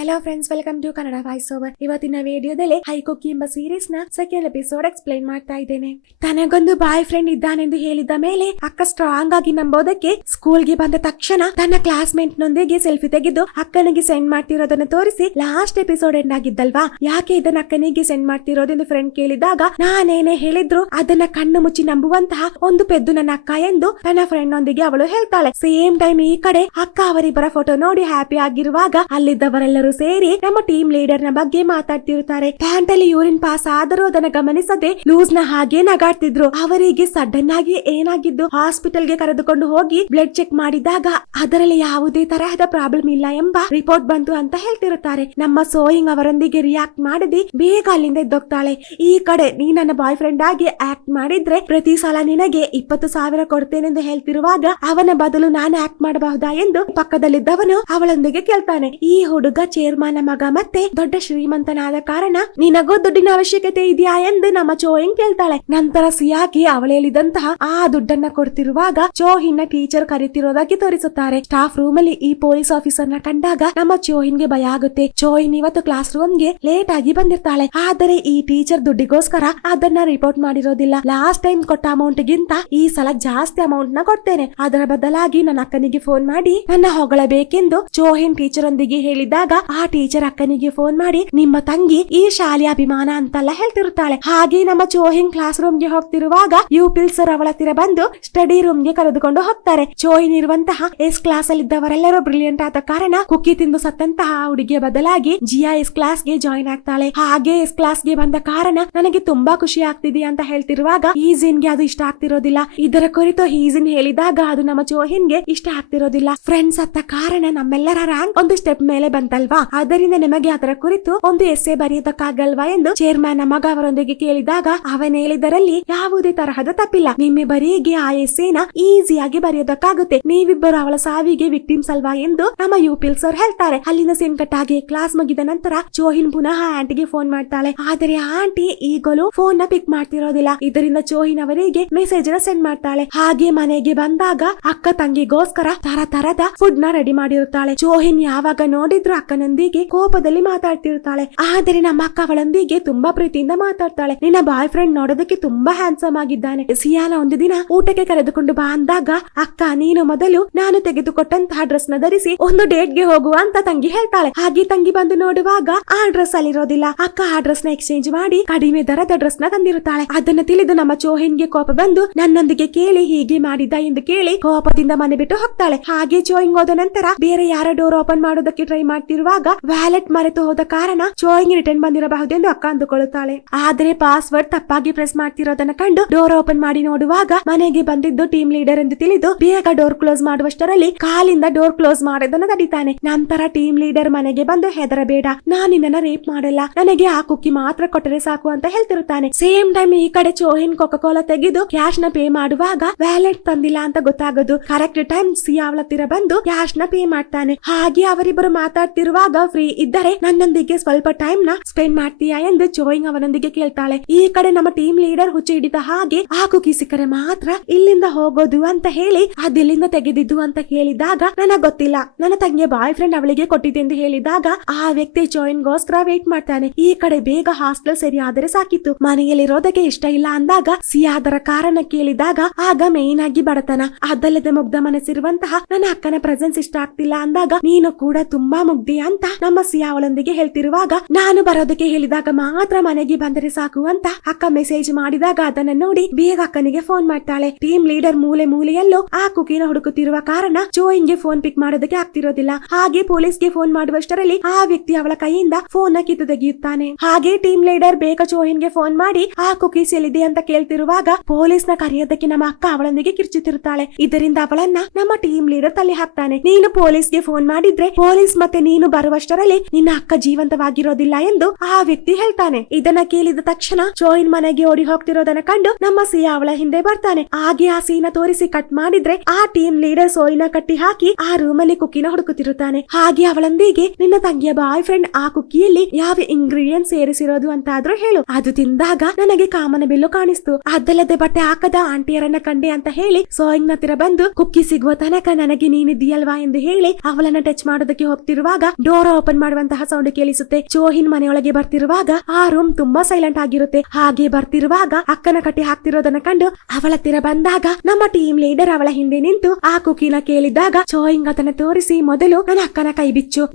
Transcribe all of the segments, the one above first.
Hello friends, welcome to Kannada voice over. ಇವತ್ತಿನ ವಿಡಿಯೋದಲ್ಲಿ high ಕುಕ್ಕಿ ಎಂಬ ಸೀರೀಸ್ ನ ಸೆಕೆಂಡ್ ಎಪಿಸೋಡ್ ಎಕ್ಸ್ಪ್ಲೈನ್ ಮಾಡ್ತಾ ಇದ್ದೇನೆ. ತನಗೊಂದು ಬಾಯ್ ಫ್ರೆಂಡ್ ಇದ್ದಾನೆಂದು ಹೇಳಿದ ಮೇಲೆ ಅಕ್ಕ ಸ್ಟ್ರಾಂಗ್ ಆಗಿ ನಂಬೋದಕ್ಕೆ ಸ್ಕೂಲ್ಗೆ ಬಂದ ತಕ್ಷಣ ತನ್ನ ಕ್ಲಾಸ್ಮೇಟ್ ನೊಂದಿಗೆ ಸೆಲ್ಫಿ ತೆಗೆದು ಅಕ್ಕನಿಗೆ ಸೆಂಡ್ ಮಾಡ್ತಿರೋದನ್ನ ತೋರಿಸಿ ಲಾಸ್ಟ್ ಎಪಿಸೋಡ್ ಎಂಡ್ ಆಗಿದ್ದಲ್ವಾ. ಯಾಕೆ ಇದನ್ನ ಅಕ್ಕನಿಗೆ ಸೆಂಡ್ ಮಾಡ್ತಿರೋದೆಂದು ಫ್ರೆಂಡ್ ಕೇಳಿದಾಗ ನಾನೇನೇ ಹೇಳಿದ್ರು ಅದನ್ನ ಕಣ್ಣು ಮುಚ್ಚಿ ನಂಬುವಂತಹ ಒಂದು ಪೆದ್ದು ನನ್ನ ಅಕ್ಕ ಎಂದು ತನ್ನ ಫ್ರೆಂಡ್ ನೊಂದಿಗೆ ಅವಳು ಹೇಳ್ತಾಳೆ. ಸೇಮ್ ಟೈಮ್ ಈ ಕಡೆ ಅಕ್ಕ ಅವರಿಬ್ಬರ ಫೋಟೋ ನೋಡಿ ಹ್ಯಾಪಿ ಆಗಿರುವಾಗ ಅಲ್ಲಿದ್ದವರೆಲ್ಲರೂ ಸೇರಿ ನಮ್ಮ ಟೀಮ್ ಲೀಡರ್ ನ ಬಗ್ಗೆ ಮಾತಾಡ್ತಿರುತ್ತಾರೆ. ಪ್ಯಾಂಟ್ ಅಲ್ಲಿ ಯೂರಿನ್ ಪಾಸ್ ಆದರೂ ಅದನ್ನ ಗಮನಿಸದೆ ಲೂಸ್ ನ ಹಾಗೆ ನಗಾಡ್ತಿದ್ರು. ಅವರಿಗೆ ಸಡನ್ ಆಗಿ ಏನಾಗಿದ್ದು ಹಾಸ್ಪಿಟಲ್ ಗೆ ಕರೆದುಕೊಂಡು ಹೋಗಿ ಬ್ಲಡ್ ಚೆಕ್ ಮಾಡಿದಾಗ ಅದರಲ್ಲಿ ಯಾವುದೇ ತರಹದ ಪ್ರಾಬ್ಲಮ್ ಇಲ್ಲ ಎಂಬ ರಿಪೋರ್ಟ್ ಬಂತು ಅಂತ ಹೇಳ್ತಿರುತ್ತಾರೆ. ನಮ್ಮ ಸೋಯಿಂಗ್ ಅವರೊಂದಿಗೆ ರಿಯಾಕ್ಟ್ ಮಾಡದೆ ಬೇಗ ಅಲ್ಲಿಂದ ಎದ್ದೋಗ್ತಾಳೆ. ಈ ಕಡೆ ನೀ ನನ್ನ ಬಾಯ್ ಫ್ರೆಂಡ್ ಆಗಿ ಆಕ್ಟ್ ಮಾಡಿದ್ರೆ ಪ್ರತಿ ಸಲ ನಿನಗೆ 20,000 ಕೊಡ್ತೇನೆಂದು ಹೇಳ್ತಿರುವಾಗ ಅವನ ಬದಲು ನಾನು ಆಕ್ಟ್ ಮಾಡಬಹುದಾ ಎಂದು ಪಕ್ಕದಲ್ಲಿದ್ದವನು ಅವಳೊಂದಿಗೆ ಕೇಳ್ತಾನೆ. ಈ ಹುಡುಗ ಚೇರ್ಮನ್ ಮಗ ಮತ್ತೆ ದೊಡ್ಡ ಶ್ರೀಮಂತನಾದ ಕಾರಣ ನಿನಗೂ ದುಡ್ಡಿನ ಅವಶ್ಯಕತೆ ಇದೆಯಾ ಎಂದು ನಮ್ಮ ಚೋಯಿಂಗ್ ಕೇಳ್ತಾಳೆ. ನಂತರ ಸಿಯಾಗಿ ಅವಳು ಹೇಳಿದಂತಹ ಆ ದುಡ್ಡನ್ನ ಕೊಡ್ತಿರುವಾಗ ಚೋಹಿನ್ನ ಟೀಚರ್ ಕರೀತಿರೋದಾಗಿ ತೋರಿಸುತ್ತಾರೆ. ಸ್ಟಾಫ್ ರೂಮ್ ಅಲ್ಲಿ ಈ ಪೊಲೀಸ್ ಆಫೀಸರ್ ನ ಕಂಡಾಗ ನಮ್ಮ ಚೋಹಿನ್ಗೆ ಭಯ ಆಗುತ್ತೆ. ಚೋಹಿನ್ ಇವತ್ತು ಕ್ಲಾಸ್ ರೂಮ್ ಗೆ ಲೇಟ್ ಆಗಿ ಬಂದಿರ್ತಾಳೆ. ಆದರೆ ಈ ಟೀಚರ್ ದುಡ್ಡಿಗೋಸ್ಕರ ಅದನ್ನ ರಿಪೋರ್ಟ್ ಮಾಡಿರೋದಿಲ್ಲ. ಲಾಸ್ಟ್ ಟೈಮ್ ಕೊಟ್ಟ ಅಮೌಂಟ್ ಗಿಂತ ಈ ಸಲ ಜಾಸ್ತಿ ಅಮೌಂಟ್ ನ ಕೊಡ್ತೇನೆ, ಅದರ ಬದಲಾಗಿ ನನ್ನ ಅಕ್ಕನಿಗೆ ಫೋನ್ ಮಾಡಿ ನನ್ನ ಹೊಗಳಬೇಕೆಂದು ಚೋಹಿನ್ ಟೀಚರ್ ಒಂದಿಗೆ ಹೇಳಿದಾಗ ಆ ಟೀಚರ್ ಅಕ್ಕನಿಗೆ ಫೋನ್ ಮಾಡಿ ನಿಮ್ಮ ತಂಗಿ ಈ ಶಾಲೆಯ ಅಭಿಮಾನ ಅಂತೆಲ್ಲ ಹೇಳ್ತಿರುತ್ತಾಳೆ. ಹಾಗೆ ನಮ್ಮ ಚೋಹಿನ್ ಕ್ಲಾಸ್ ರೂಮ್ ಗೆ ಹೋಗ್ತಿರುವಾಗ ಯುಪಿಲ್ ಸರ್ ಅವಳ ಹತ್ತಿರ ಬಂದು ಸ್ಟಡಿ ರೂಮ್ ಗೆ ಕರೆದುಕೊಂಡು ಹೋಗ್ತಾರೆ. ಚೋಹಿನ್ ಇರುವಂತಹ ಎಸ್ ಕ್ಲಾಸ್ ಅಲ್ಲಿ ಇದ್ದವರೆಲ್ಲರೂ ಬ್ರಿಲಿಯಂಟ್ ಆದ ಕಾರಣ ಕುಕ್ಕಿ ತಿಂದು ಸತ್ತಂತಹ ಹುಡುಗಿಯ ಬದಲಾಗಿ ಜಿಯಾ ಎಸ್ ಕ್ಲಾಸ್ ಗೆ ಜಾಯಿನ್ ಆಗ್ತಾಳೆ. ಹಾಗೆ ಎಸ್ ಕ್ಲಾಸ್ ಗೆ ಬಂದ ಕಾರಣ ನನಗೆ ತುಂಬಾ ಖುಷಿ ಆಗ್ತಿದೆ ಅಂತ ಹೇಳ್ತಿರುವಾಗ ಈಜಿನ್ ಗೆ ಅದು ಇಷ್ಟ ಆಗ್ತಿರೋದಿಲ್ಲ. ಇದರ ಕುರಿತು ಈಜಿನ್ ಹೇಳಿದಾಗ ಅದು ನಮ್ಮ ಚೋಹಿನ್ ಗೆ ಇಷ್ಟ ಆಗ್ತಿರೋದಿಲ್ಲ. ಫ್ರೆಂಡ್ಸ್ ಅತ್ತ ಕಾರಣ ನಮ್ಮೆಲ್ಲರ ರ್ಯಾಂಕ್ ಒಂದು ಸ್ಟೆಪ್ ಮೇಲೆ ಬಂತಲ್ವಾ, ಅದರಿಂದ ನಿಮಗೆ ಅದರ ಕುರಿತು ಒಂದು ಎಸ್ಸೆ ಬರೆಯೋದಕ್ಕಾಗಲ್ವಾ ಎಂದು ಚೇರ್ಮನ್ ಮಗ ಅವರೊಂದಿಗೆ ಕೇಳಿದಾಗ ಅವನ್ ಹೇಳಿದರಲ್ಲಿ ಯಾವುದೇ ತರಹದ ತಪ್ಪಿಲ್ಲ, ನಿಮ್ಮಿಬ್ಬರಿಗೆ ಆ ಎಸ್ಸೆನ ಈಸಿಯಾಗಿ ಬರೆಯೋದಕ್ಕಾಗುತ್ತೆ, ನೀವಿಬ್ಬರು ಅವಳ ಸಾವಿಗೆ ವಿಕ್ಟಿಮ್ಸ್ ಅಲ್ವಾ ಎಂದು ನಮ್ಮ ಯುಪಿಲ್ ಸರ್ ಹೇಳ್ತಾರೆ. ಅಲ್ಲಿನ ಸೀನ್ ಕಟ್ ಆಗಿ ಕ್ಲಾಸ್ ಮುಗಿದ ನಂತರ ಚೋಹಿನ್ ಪುನಃ ಆಂಟಿಗೆ ಫೋನ್ ಮಾಡ್ತಾಳೆ. ಆದರೆ ಆಂಟಿ ಈಗಲೂ ಫೋನ್ ನ ಪಿಕ್ ಮಾಡ್ತಿರೋದಿಲ್ಲ. ಇದರಿಂದ ಚೋಹಿನ್ ಅವರಿಗೆ ಮೆಸೇಜ್ ನ ಸೆಂಡ್ ಮಾಡ್ತಾಳೆ. ಹಾಗೆ ಮನೆಗೆ ಬಂದಾಗ ಅಕ್ಕ ತಂಗಿಗೋಸ್ಕರ ತರದ ಫುಡ್ ನ ರೆಡಿ ಮಾಡಿರುತ್ತಾಳೆ. ಚೋಹಿನ್ ಯಾವಾಗ ನೋಡಿದ್ರು ಅಕ್ಕನೊಂದಿಗೆ ಕೋಪದಲ್ಲಿ ಮಾತಾಡ್ತಿರ್ತಾಳೆ. ಆದರೆ ನಮ್ಮ ಅಕ್ಕ ಅವಳೊಂದಿಗೆ ತುಂಬಾ ಪ್ರೀತಿಯಿಂದ ಮಾತಾಡ್ತಾಳೆ. ನಿನ್ನ ಬಾಯ್ ಫ್ರೆಂಡ್ ನೋಡೋದಕ್ಕೆ ತುಂಬಾ ಹ್ಯಾಂಡ್ಸಮ್ ಆಗಿದ್ದಾನೆ, ಸಿಯಾನ ಒಂದು ದಿನ ಊಟಕ್ಕೆ ಕರೆದುಕೊಂಡು ಬಾ ಅಂದಾಗ ಅಕ್ಕ ನೀನು ಮೊದಲು ನಾನು ತೆಗೆದುಕೊಟ್ಟಂತಹ ಡ್ರೆಸ್ ನ ಧರಿಸಿ ಒಂದು ಡೇಟ್ ಗೆ ಹೋಗುವ ಅಂತ ತಂಗಿ ಹೇಳ್ತಾಳೆ. ಹಾಗೆ ತಂಗಿ ಬಂದು ನೋಡುವಾಗ ಆ ಡ್ರೆಸ್ ಅಲ್ಲಿರೋದಿಲ್ಲ. ಅಕ್ಕ ಆ ಡ್ರೆಸ್ ನ ಎಕ್ಸ್ಚೇಂಜ್ ಮಾಡಿ ಕಡಿಮೆ ದರದ ಡ್ರೆಸ್ ನ ತಂದಿರುತ್ತಾಳೆ. ಅದನ್ನ ತಿಳಿದು ನಮ್ಮ ಚೋಹಿನ್ ಗೆ ಕೋಪ ಬಂದು ನನ್ನೊಂದಿಗೆ ಕೇಳಿ ಹೀಗೆ ಮಾಡಿದ್ದ ಎಂದು ಕೇಳಿ ಕೋಪದಿಂದ ಮನೆ ಬಿಟ್ಟು ಹೋಗ್ತಾಳೆ. ಹಾಗೆ ಚೋಯಿಂಗ್ ಹೋದ ನಂತರ ಬೇರೆ ಯಾರ ಡೋರ್ ಓಪನ್ ಮಾಡೋದಕ್ಕೆ ಟ್ರೈ ಮಾಡ್ತಿರುವಾಗ ವ್ಯಾಲೆಟ್ ಮರೆತು ಹೋದ ಕಾರಣ ಚೋಯಿಂಗ್ ರಿಟರ್ನ್ ಬಂದಿರಬಹುದೆಂದು ಅಕ್ಕ ಅಂದುಕೊಳ್ಳುತ್ತಾಳೆ. ಆದರೆ ಪಾಸ್ವರ್ಡ್ ತಪ್ಪಾಗಿ ಪ್ರೆಸ್ ಮಾಡ್ತಿರೋದನ್ನ ಕಂಡು ಡೋರ್ ಓಪನ್ ಮಾಡಿ ನೋಡುವಾಗ ಮನೆಗೆ ಬಂದಿದ್ದು ಟೀಮ್ ಲೀಡರ್ ಎಂದು ತಿಳಿದು ಬೇಗ ಡೋರ್ ಕ್ಲೋಸ್ ಮಾಡುವಷ್ಟರಲ್ಲಿ ಕಾಲಿಂದ ಡೋರ್ ಕ್ಲೋಸ್ ಮಾಡೋದನ್ನ ತಡಿತಾನೆ. ನಂತರ ಟೀಮ್ ಲೀಡರ್ ಮನೆಗೆ ಬಂದು ಹೆದರಬೇಡ, ನಾನು ನಿನ್ನನ್ನ ರೇಪ್ ಮಾಡಲ್ಲ, ನನಗೆ ಆ ಕುಕ್ಕಿ ಮಾತ್ರ ಕೊಟ್ಟರೆ ಸಾಕು ಅಂತ ಹೇಳ್ತಿರುತ್ತಾನೆ. ಸೇಮ್ ಟೈಮ್ ಈ ಕಡೆ ಚೋಹಿನ್ ಕೋಕಾ ತೆಗೆದು ಕ್ಯಾಶ್ ನ ಪೇ ಮಾಡುವಾಗ ವ್ಯಾಲೆಟ್ ತಂದಿಲ್ಲ ಅಂತ ಗೊತ್ತಾಗೋದು. ಕರೆಕ್ಟ್ ಟೈಮ್ ಸಿಯಾ ಅವಳ ಹತ್ತಿರ ಬಂದು ಕ್ಯಾಶ್ ನ ಪೇ ಮಾಡ್ತಾನೆ. ಹಾಗೆ ಅವರಿಬ್ಬರು ಮಾತಾಡ್ತಿರುವಾಗ ಫ್ರೀ ಇದ್ದರೆ ನನ್ನೊಂದಿಗೆ ಸ್ವಲ್ಪ ಟೈಮ್ ನ ಸ್ಪೆಂಡ್ ಮಾಡ್ತೀಯಾ ಎಂದು ಚೋಯಿಂಗ್ ಅವನೊಂದಿಗೆ ಕೇಳ್ತಾಳೆ. ಈ ಕಡೆ ನಮ್ಮ ಟೀಮ್ ಲೀಡರ್ ಹುಚ್ಚಿ ಹಿಡಿದ ಹಾಗೆ ಆ ಕುಕ್ಕಿ ಸಿಕ್ಕರೆ ಮಾತ್ರ ಇಲ್ಲಿಂದ ಹೋಗೋದು ಅಂತ ಹೇಳಿ ಅದೆಲ್ಲಿಂದ ತೆಗೆದಿದ್ದು ಅಂತ ಕೇಳಿದಾಗ ನನಗ್ ಗೊತ್ತಿಲ್ಲ, ನನ್ನ ತಂಗಿಯ ಬಾಯ್ ಫ್ರೆಂಡ್ ಅವಳಿಗೆ ಕೊಟ್ಟಿದ್ದೆ ಎಂದು ಹೇಳಿದಾಗ ಆ ವ್ಯಕ್ತಿ ಚೋಯಿನ್ ಗೋಸ್ಕರ ವೇಟ್ ಮಾಡ್ತಾನೆ. ಈ ಕಡೆ ಬೇಗ ಹಾಸ್ಟೆಲ್ ಸರಿ ಆದರೆ ಸಾಕಿತ್ತು, ಮನೆಯಲ್ಲಿರೋದಕ್ಕೆ ಇಷ್ಟ ಇಲ್ಲ ಅಂದಾಗ ಸಿಯಾದರ ಕಾರಣ ಕೇಳಿದಾಗ ಆಗ ಮೇನ್ ಆಗಿ ಬಡತನ, ಅದಲ್ಲದೆ ಮುಗ್ಧ ಮನಸ್ಸಿರುವಂತಹ ನನ್ನ ಅಕ್ಕನ ಪ್ರೆಸೆನ್ಸ್ ಇಷ್ಟ ಆಗ್ತಿಲ್ಲ ಅಂದಾಗ ನೀನು ಕೂಡ ತುಂಬಾ ಮುಗ್ಧಿ ಅಂತ ನಮ್ಮ ಸಿಯಾ ಅವಳೊಂದಿಗೆ ಹೇಳ್ತಿರುವಾಗ ನಾನು ಬರೋದಕ್ಕೆ ಹೇಳಿದಾಗ ಮಾತ್ರ ಮನೆಗೆ ಬಂದರೆ ಸಾಕು ಅಂತ ಅಕ್ಕ ಮೆಸೇಜ್ ಮಾಡಿದಾಗ ಅದನ್ನ ನೋಡಿ ಬೇಗ ಅಕ್ಕನಿಗೆ ಫೋನ್ ಮಾಡ್ತಾಳೆ. ಟೀಮ್ ಲೀಡರ್ ಮೂಲೆಯಲ್ಲೂ ಆ ಕುಕಿನ ಹುಡುಕುತ್ತಿರುವ ಕಾರಣ ಚೋಯಿಂಗ್ ಗೆ ಫೋನ್ ಪಿಕ್ ಮಾಡೋದಕ್ಕೆ ಆಗ್ತಿರೋದಿಲ್ಲ. ಹಾಗೆ ಪೊಲೀಸ್ಗೆ ಫೋನ್ ಮಾಡುವಷ್ಟರಲ್ಲಿ ಆ ವ್ಯಕ್ತಿ ಅವಳ ಕೈಯಿಂದ ಫೋನ್ ನ ಕಿತ್ತು ತೆಗೆಯುತ್ತಾನೆ. ಹಾಗೆ ಟೀಮ್ ಲೀಡರ್ ಬೇಗ ಚೋಹಿನ್ ಗೆ ಫೋನ್ ಮಾಡಿ ಆ ಕುಕೀಸ್ ಎಲ್ಲಿದೆ ಅಂತ ಕೇಳ್ತಿರುವಾಗ ಪೊಲೀಸ್ ನ ಕರೆಯೋದಕ್ಕೆ ನಮ್ಮ ಅಕ್ಕ ಅವಳೊಂದಿಗೆ ಕಿರ್ಚುತ್ತಿರುತ್ತಾಳೆ. ಇದರಿಂದ ಅವಳನ್ನ ನಮ್ಮ ಟೀಮ್ ಲೀಡರ್ ತಲೆ ಹಾಕ್ತಾನೆ. ನೀನು ಪೊಲೀಸ್ಗೆ ಫೋನ್ ಮಾಡಿದ್ರೆ ಪೊಲೀಸ್ ಮತ್ತೆ ನೀನು ಬರುವಷ್ಟರಲ್ಲಿ ನಿನ್ನ ಅಕ್ಕ ಜೀವಂತವಾಗಿರೋದಿಲ್ಲ ಎಂದು ಆ ವ್ಯಕ್ತಿ ಹೇಳ್ತಾನೆ. ಇದನ್ನ ಕೇಳಿದ ತಕ್ಷಣ ಚೋಹಿನ್ ಮನೆಗೆ ಓಡಿ ಹೋಗ್ತಿರೋದನ್ನ ಕಂಡು ನಮ್ಮ ಸಿಯಾ ಅವಳ ಹಿಂದೆ ಬರ್ತಾನೆ. ಹಾಗೆ ಆ ಸೀನ ತೋರಿಸಿ ಕಟ್ ಮಾಡಿದ್ರೆ ಆ ಟೀಮ್ ಲೀಡರ್ ಸೋಯಿನ ಕಟ್ಟಿ ಹಾಕಿ ಆ ರೂಮ್ ಅಲ್ಲಿ ಕುಕ್ಕಿನ ಹುಡುಕುತ್ತಿರುತ್ತಾನೆ. ಹಾಗೆ ಅವಳೊಂದಿಗೆ ನಿನ್ನ ತಂಗಿಯ ಬಾಯ್ ಫ್ರೆಂಡ್ ಆ ಕುಕ್ಕಿಯಲ್ಲಿ ಯಾವ ಇಂಗ್ರೀಡಿಯಂಟ್ ಸೇರಿಸಿರೋದು ಅಂತ ಆದ್ರೂ ಹೇಳು, ಅದು ತಿಂದಾಗ ನನಗೆ ಕಾಮನ ಬಿಲ್ಲು ಕಾಣಿಸ್ತು, ಅದಲ್ಲದೆ ಬಟ್ಟೆ ಹಾಕದ ಆಂಟಿಯರನ್ನ ಕಂಡೆ ಅಂತ ಹೇಳಿ ಸೋಯಿಂಗ್ ನ ಹತ್ತಿರ ಬಂದು ಕುಕ್ಕಿ ಸಿಗುವ ತನಕ ನನಗೆ ನೀನಿದ್ದೀಯಲ್ವಾ ಎಂದು ಹೇಳಿ ಅವಳನ್ನ ಟಚ್ ಮಾಡೋದಕ್ಕೆ ಹೋಗ್ತಿರುವಾಗ ಡೋರ್ ಓಪನ್ ಮಾಡುವಂತಹ ಸೌಂಡ್ ಕೇಳಿಸುತ್ತೆ. ಚೋಹಿನ್ ಮನೆಯೊಳಗೆ ಬರ್ತಿರುವಾಗ ಆ ರೂಮ್ ತುಂಬಾ ಸೈಲೆಂಟ್ ಆಗಿರುತ್ತೆ. ಹಾಗೆ ಬರ್ತಿರುವಾಗ ಅಕ್ಕನ ಕಟ್ಟಿ ಹಾಕ್ತಿರೋದನ್ನ ಕಂಡು ಅವಳ ಹತ್ತಿರ ಬಂದಾಗ ನಮ್ಮ ಟೀಮ್ ಲೀಡರ್ ಅವಳ ಹಿಂದೆ ನಿಂತು ಆ ಕುಕಿನ ಕೇಳಿದಾಗ ಚೋಯಿಂಗ್ ಅದನ್ನ ತೋರಿಸಿ, ಮೊದಲು ನನ್ನ ಅಕ್ಕನ ಕೈ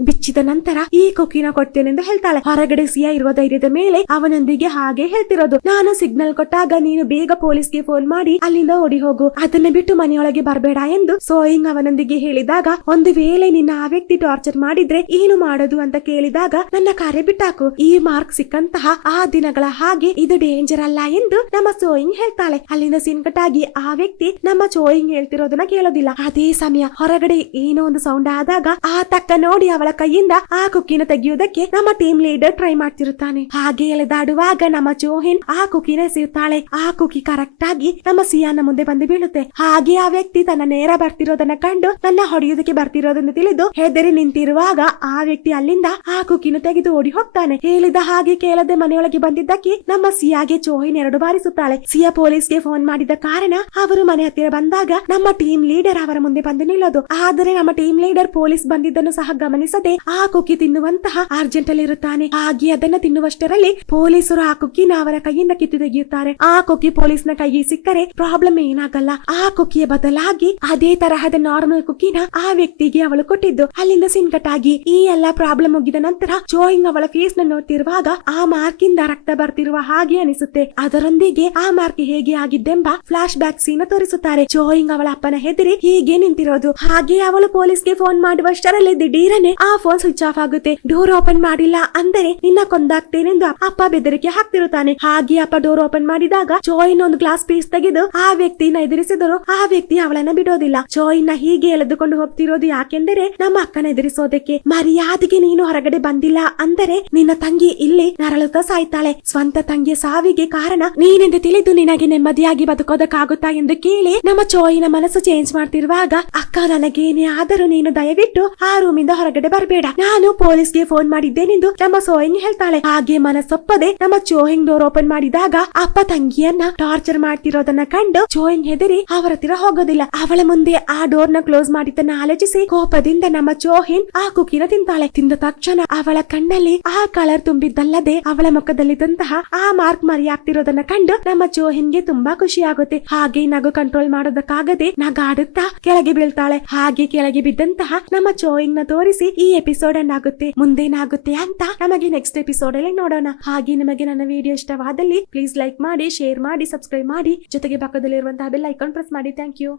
ಬಿಚ್ಚಿದ ನಂತರ ಈ ಕುಕಿನ ಕೊಡ್ತೇನೆಂದು ಹೇಳ್ತಾಳೆ. ಹೊರಗಡೆ ಸಿಯಾ ಇರುವ ಧೈರ್ಯದ ಮೇಲೆ ಅವನೊಂದಿಗೆ ಹಾಗೆ ಹೇಳ್ತಿರೋದು, ನಾನು ಸಿಗ್ನಲ್ ಕೊಟ್ಟಾಗ ನೀನು ಬೇಗ ಪೊಲೀಸ್ಗೆ ಫೋನ್ ಮಾಡಿ ಅಲ್ಲಿಂದ ಓಡಿ ಹೋಗು, ಅದನ್ನ ಬಿಟ್ಟು ಮನೆಯೊಳಗೆ ಬರಬೇಡ ಎಂದು ಸೋಯಿಂಗ್ ಅವನೊಂದಿಗೆ ಹೇಳಿದಾಗ, ಒಂದು ವೇಳೆ ನಿನ್ನ ಆ ವ್ಯಕ್ತಿ ಟಾರ್ಚರ್ ಮಾಡಿದ್ರೆ ಏನು ಮಾಡೋದು ಅಂತ ಕೇಳಿದಾಗ, ನನ್ನ ಕಾರ್ಯ ಬಿಟ್ಟಾಕು, ಈ ಮಾರ್ಕ್ ಸಿಕ್ಕಂತಹ ಆ ದಿನಗಳ ಹಾಗೆ ಇದು ಡೇಂಜರ್ ಅಲ್ಲ ಎಂದು ನಮ್ಮ ಸೋಯಿಂಗ್ ಹೇಳ್ತಾಳೆ. ಅಲ್ಲಿಂದ ಸಿನ್ಕಟ್ಟಾಗಿ ಆ ವ್ಯಕ್ತಿ ನಮ್ಮ ಚೋಯಿಂಗ್ ಹೇಳ್ತಿರೋದನ್ನ ಕೇಳೋದಿಲ್ಲ. ಅದೇ ಸಮಯ ಹೊರಗಡೆ ಏನೋ ಒಂದು ಸೌಂಡ್ ಆದಾಗ ಆ ತಕ್ಕ ನೋಡಿ ಅವಳ ಕೈಯಿಂದ ಆ ಕುಕ್ಕಿನ ತೆಗೆಯುವುದಕ್ಕೆ ನಮ್ಮ ಟೀಮ್ ಲೀಡರ್ ಟ್ರೈ ಮಾಡ್ತಿರುತ್ತಾನೆ. ಹಾಗೆ ಎಳೆದಾಡುವಾಗ ನಮ್ಮ ಚೋಹಿನ್ ಆ ಕುಕ್ಕಿನ ಎಸೆಯುತ್ತಾಳೆ. ಆ ಕುಕ್ಕಿ ಕರೆಕ್ಟ್ ಆಗಿ ನಮ್ಮ ಸಿಯಾನ ಮುಂದೆ ಬಂದು ಬೀಳುತ್ತೆ. ಹಾಗೆ ಆ ವ್ಯಕ್ತಿ ತನ್ನ ನೇರ ಬರ್ತಿರೋದನ್ನ ಕಂಡು ನನ್ನ ಹೊಡೆಯುವುದಕ್ಕೆ ಬರ್ತಿರೋದನ್ನು ತಿಳಿದು ಹೆದರಿ ನಿಂತಿರುವಾಗ ಆ ವ್ಯಕ್ತಿ ಅಲ್ಲಿಂದ ಆ ಕುಕ್ಕಿನ ತೆಗೆದು ಓಡಿ ಹೋಗ್ತಾನೆ. ಹೇಳಿದ ಹಾಗೆ ಕೇಳದೆ ಮನೆಯೊಳಗೆ ಬಂದಿದ್ದಕ್ಕೆ ನಮ್ಮ ಸಿಯಾಗೆ ಚೋಹಿನ್ 2 ಬಾರಿ ಸುತ್ತಾಳೆ. ಸಿಯಾ ಪೊಲೀಸ್ಗೆ ಫೋನ್ ಮಾಡಿದ ಕಾರಣ ಅವರು ಮನೆ ಹತ್ತಿರ ಬಂದಾಗ ನಮ್ಮ ಟೀಮ್ ಲೀಡರ್ ಅವರ ಮುಂದೆ ಬಂದು ನಿಲ್ಲೋದು. ಆದರೆ ನಮ್ಮ ಟೀಮ್ ಲೀಡರ್ ಪೊಲೀಸ್ ಬಂದಿದ್ದನ್ನು ಸಹ ಗಮನಿಸದೆ ಆ ಕುಕ್ಕಿ ತಿನ್ನುವಂತಹ ಅರ್ಜೆಂಟ್ ಅಲ್ಲಿ ಇರುತ್ತಾನೆ. ಹಾಗೆ ಅದನ್ನ ತಿನ್ನುವಷ್ಟರಲ್ಲಿ ಪೊಲೀಸರು ಆ ಕುಕ್ಕಿನ ಅವರ ಕೈಯಿಂದ ಕಿತ್ತು ತೆಗೆಯುತ್ತಾರೆ. ಆ ಕುಕ್ಕಿ ಪೊಲೀಸ್ನ ಕೈಗೆ ಸಿಕ್ಕರೆ ಪ್ರಾಬ್ಲಮ್ ಏನಾಗಲ್ಲ. ಆ ಕುಕ್ಕಿಯ ಬದಲಾಗಿ ಅದೇ ತರಹದ ನಾರ್ಮಲ್ ಕುಕ್ಕಿನ ಆ ವ್ಯಕ್ತಿಗೆ ಅವಳು ಕೊಟ್ಟಿದ್ದು. ಅಲ್ಲಿಂದ ಸಿನ್ಕಟ್ ಆಗಿ ಈ ಎಲ್ಲಾ ಪ್ರಾಬ್ಲಮ್ ಮುಗಿದ ನಂತರ ಚೋಯಿಂಗ್ ಅವಳ ಫೇಸ್ ನ ನೋಡ್ತಿರುವಾಗ ಆ ಮಾರ್ಕ್ ಇಂದ ರಕ್ತ ಬರ್ತಿರುವ ಹಾಗೆ ಅನಿಸುತ್ತೆ. ಅದರೊಂದಿಗೆ ಆ ಮಾರ್ಕ್ ಹೇಗೆ ಆಗಿದ್ದೆಂಬ ಫ್ಲಾಶ್ ಬ್ಯಾಕ್ ಸೀನ್ ತೋರಿಸುತ್ತಾರೆ. ಚೋಯಿಂಗ್ ಅವಳ ಅಪ್ಪನ ಹೆದರಿ ಹೀಗೆ ನಿಂತಿರೋದು. ಹಾಗೆ ಅವಳು ಪೊಲೀಸ್ಗೆ ಫೋನ್ ಮಾಡುವಷ್ಟರಲ್ಲಿ ದಿಢೀರನೆ ಆ ಫೋನ್ ಸ್ವಿಚ್ ಆಫ್ ಆಗುತ್ತೆ. ಡೋರ್ ಓಪನ್ ಮಾಡಿಲ್ಲ ಅಂದರೆ ನಿನ್ನ ಕೊಂದಾಗ್ತೇನೆಂದು ಅಪ್ಪ ಬೆದರಿಕೆ ಹಾಕ್ತಿರುತ್ತಾನೆ. ಹಾಗೆ ಅಪ್ಪ ಡೋರ್ ಓಪನ್ ಮಾಡಿದಾಗ ಚೋಯಿನ್ ಒಂದು ಗ್ಲಾಸ್ ಪೀಸ್ ತೆಗೆದು ಆ ವ್ಯಕ್ತಿನ ಎದುರಿಸಿದರು. ಆ ವ್ಯಕ್ತಿ ಅವಳನ್ನ ಬಿಡೋದಿಲ್ಲ. ಚೋಯಿನ್ ಹೀಗೆ ಎಳೆದುಕೊಂಡು ಹೋಗ್ತಿರೋದು ಯಾಕೆಂದರೆ ನಮ್ಮ ಅಕ್ಕನ ಎದುರಿಸೋದಕ್ಕೆ. ಮರ್ಯಾದೆಗೆ ನೀನು ಹೊರಗಡೆ ಬಂದಿಲ್ಲ ಅಂದರೆ ನಿನ್ನ ತಂಗಿ ಇಲ್ಲಿ ನರಳುತ್ತಾ ಸಾಯ್ತಾಳೆ. ಸ್ವಂತ ತಂಗಿಯ ಸಾವಿಗೆ ಕಾರಣ ನೀನೆಂದು ತಿಳಿದು ನಿನಗೆ ನೆಮ್ಮದಿಯಾಗಿ ಬದುಕೋದಕ್ಕಾಗುತ್ತಾ ಎಂದು ಕೇಳಿ ನಮ್ಮ ಚೋಯಿನ ಮನಸ್ಸು ಚೇಂಜ್ ಮಾಡ್ತಿರುವಾಗ, ಅಕ್ಕ ನನಗೇನೇ ಆದರೂ ನೀನು ದಯವಿಟ್ಟು ಆ ರೂಮಿಂದ ಹೊರಗಡೆ ಬರಬೇಡ, ನಾನು ಪೊಲೀಸ್ಗೆ ಫೋನ್ ಮಾಡಿದ್ದೇನೆಂದು ನಮ್ಮ ಸೋಯಿಂಗ್ ಹೇಳ್ತಾಳೆ. ಹಾಗೆ ಮನಸ್ಸೊಪ್ಪದೆ ನಮ್ಮ ಚೋಯಿಂಗ್ ಡೋರ್ ಓಪನ್ ಮಾಡಿದಾಗ ಅಪ್ಪ ತಂಗಿಯನ್ನ ಟಾರ್ಚರ್ ಮಾಡ್ತಿರೋದನ್ನ ಕಂಡು ಚೋಯಿಂಗ್ ಹೆದರಿ ಅವರ ಹತ್ತಿರ ಹೋಗೋದಿಲ್ಲ. ಅವಳ ಮುಂದೆ ಆ ಡೋರ್ ನ ಕ್ಲೋಸ್ ಮಾಡಿದ್ದನ್ನ ಆಲೋಚಿಸಿ ಕೋಪದಿಂದ ನಮ್ಮ ಚೋಹಿನ್ ಆ ಕುಕಿನ ತಿಂತಾಳೆ. ತಿಂದ ತಕ್ಷಣ ಅವಳ ಕಣ್ಣಲ್ಲಿ ಆ ಕಲರ್ ತುಂಬಿದ್ದಲ್ಲದೆ ಅವಳ ಮುಖದಲ್ಲಿದ್ದಂತಹ ಆ ಮಾರ್ಕ್ ಮರೆಯಾಗ್ತಿರೋದನ್ನ ಕಂಡು ನಮ್ಮ ಚೋಹಿನ್ಗೆ ತುಂಬಾ ಖುಷಿ ಆಗುತ್ತೆ. ಹಾಗೆ ನಗು ಕಂಟ್ರೋಲ್ ಮಾಡೋದಕ್ಕಾಗದೆ ನಗಾಡುತ್ತಾ ಕೆಳಗೆ ಬೀಳ್ತಾಳೆ. ಹಾಗೆ ಕೆಳಗೆ ಬಿದ್ದಂತಹ ನಮ್ಮ ಚೋಯಿಂಗ್ ನ ತೋರಿಸಿ ಈ ಎಪಿಸೋಡ್ ಅನ್ನಾಗುತ್ತೆ. ಮುಂದೇನಾಗುತ್ತೆ ಅಂತ ನಮಗೆ ನೆಕ್ಸ್ಟ್ ಎಪಿಸೋಡ್ ಅಲ್ಲಿ ನೋಡೋಣ. ಹಾಗೆ ನಿಮಗೆ ನನ್ನ ವಿಡಿಯೋ ಇಷ್ಟವಾದಲ್ಲಿ ಪ್ಲೀಸ್ ಲೈಕ್ ಮಾಡಿ, ಶೇರ್ ಮಾಡಿ, ಸಬ್ಸ್ಕ್ರೈಬ್ ಮಾಡಿ, ಜೊತೆಗೆ ಪಕ್ಕದಲ್ಲಿರುವಂತಹ ಬೆಲ್ ಐಕಾನ್ ಪ್ರೆಸ್ ಮಾಡಿ. Thank you.